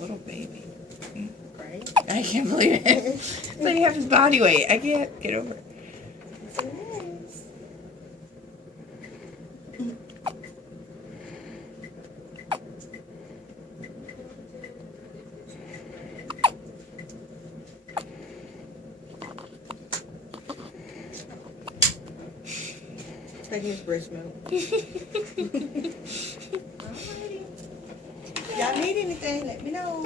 little baby. Right? I can't believe it. So you have his body weight. I can't get over it. That's what it is. Taking his breast milk. Alrighty. Y'all need anything, let me know.